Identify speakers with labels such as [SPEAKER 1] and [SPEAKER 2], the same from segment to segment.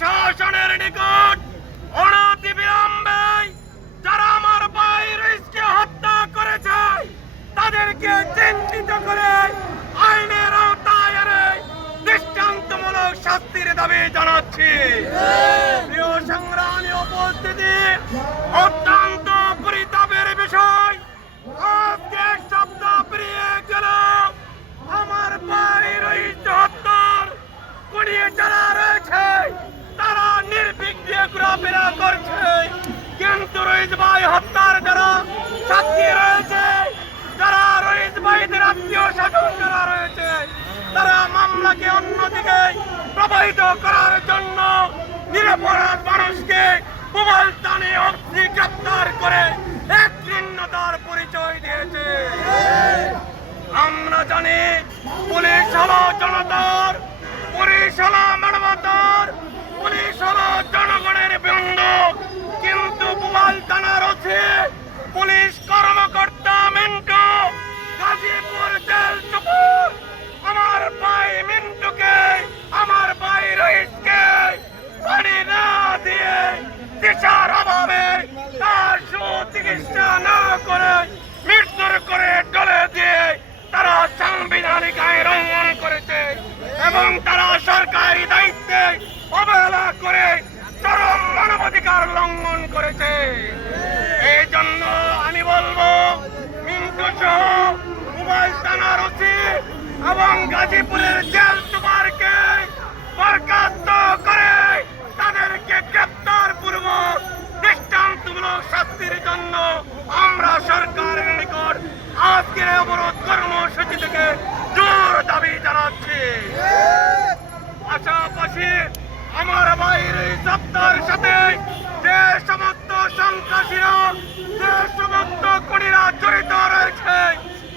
[SPEAKER 1] প্রশাসনের নিকট অনতি অনতিবিলম্বে যারা আমার ভাই হত্যা করেছে, তাদেরকে চিহ্নিত করে আইনের আওতায় দৃষ্টান্তমূলক শাস্তির দাবি জানাচ্ছি। প্রিয় সংগ্রামী উপস্থিতি, হত্যা রহিত ভাই হত্যার যারা সাক্ষী রয়েছে, যারা রহিত ভাইদের আত্মীয় স্বজন যারা রয়েছে, তারা মামলাকে অন্যদিকে প্রবাহিত করার জন্য নিরপরাধ মানুষকে মোবাইল টানে অবধি গ্রেপ্তার করে এবং তারা সরকারি দায়িত্বে অবহেলা করে চরম মানবাধিকার লঙ্ঘন করেছে। এই জন্য আমি বলব, মিন্টু সহ মোবাইল থানার ওসি এবং গাজীপুরের জেল সুপারকে বরখাস্ত করে তাদেরকে গ্রেপ্তার পূর্ব দৃষ্টান্তমূলক শাস্তির জন্য আমরা সরকারের নিকট আজকের অবরোধ কর্মসূচি থেকে জোর দাবি জানাচ্ছি। পাশাপাশি আমার এই সপ্তাহের সাথে যে সমস্ত সন্ত্রাসীরা, যে সমস্ত খুনিরা জড়িত রয়েছে,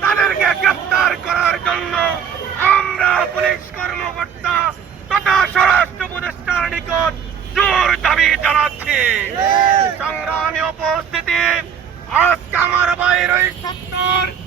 [SPEAKER 1] তাদেরকে গ্রেপ্তার করার জন্য আমরা পুলিশ কর্মকর্তা তথা স্বরাষ্ট্র উপদেষ্টার নিকট জোর দাবি জানাচ্ছি। সংগ্রামী উপস্থিতি, আজকে আমার এই সপ্তাহ